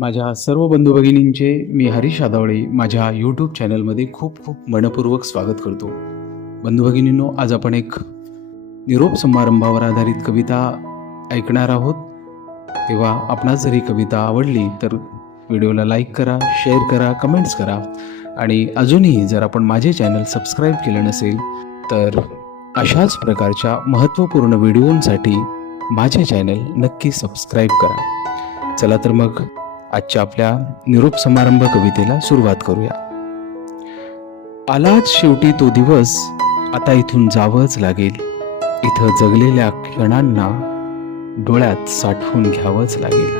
माझ्या सर्व बंधू भगिनींचे मी हरीश आदावळे माझ्या यूट्यूब चॅनलमध्ये खूप खूप मनपूर्वक स्वागत करतो. बंधू भगिनींनो आज आपण एक निरोप समारंभावर आधारित कविता ऐकणार आहोत. तेव्हा आपणास जर ही कविता आवडली तर व्हिडिओला लाईक करा शेअर करा कमेंट्स करा. आणि अजूनही जर आपण माझे चॅनल सबस्क्राईब केलं नसेल तर अशाच प्रकारच्या महत्त्वपूर्ण व्हिडिओंसाठी माझे चॅनल नक्की सबस्क्राईब करा. चला तर मग आजच्या आपल्या निरोप समारंभ कवितेला सुरुवात करूया. आलाच शेवटी तो दिवस आता इथून जावंच लागेल. इथं जगलेल्या क्षणांना डोळ्यात साठवून घ्यावंच लागेल.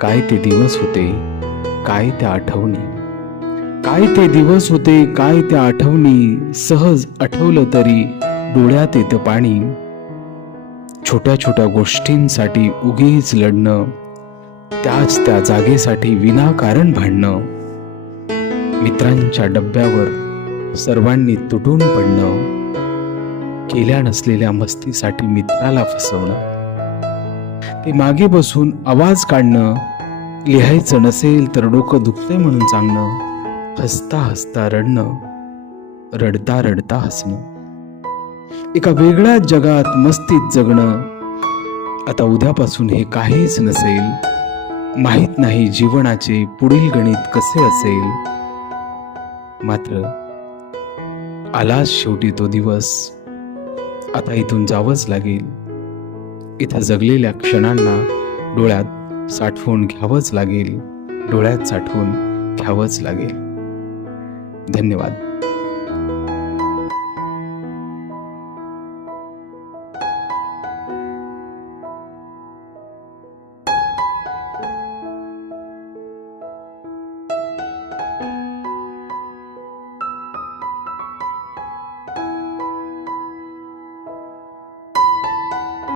काय ते दिवस होते काय त्या आठवणी. काय ते दिवस होते काय त्या आठवणी. सहज आठवलं तरी डोळ्यात येतं पाणी. छोट्या छोट्या गोष्टींसाठी उगीच लढणं त्याच त्या जागेसाठी विनाकारण भांडणं. मित्रांच्या डब्यावर सर्वांनी तुटून पडणं. केल्या नसलेल्या मस्तीसाठी मित्राला फसवणं. ते मागे बसून आवाज काढणं. लिहायचं नसेल तर डोकं दुखते म्हणून सांगणं. हसता हसता रडणं. रडता रडता हसणं. एका वेगळ्याच जगात मस्तीत जगणं. आता उद्यापासून हे काहीच नसेल. माहीत नाही जीवनाचे पुढील गणित कसे असेल. मात्र आलाच शेवटी तो दिवस. आता इथून जावंच लागेल. इथं जगलेल्या क्षणांना डोळ्यात साठवून घ्यावंच लागेल. डोळ्यात साठवून घ्यावंच लागेल. धन्यवाद.